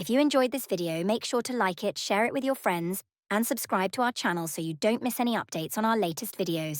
If you enjoyed this video, make sure to like it, share it with your friends, and subscribe to our channel so you don't miss any updates on our latest videos.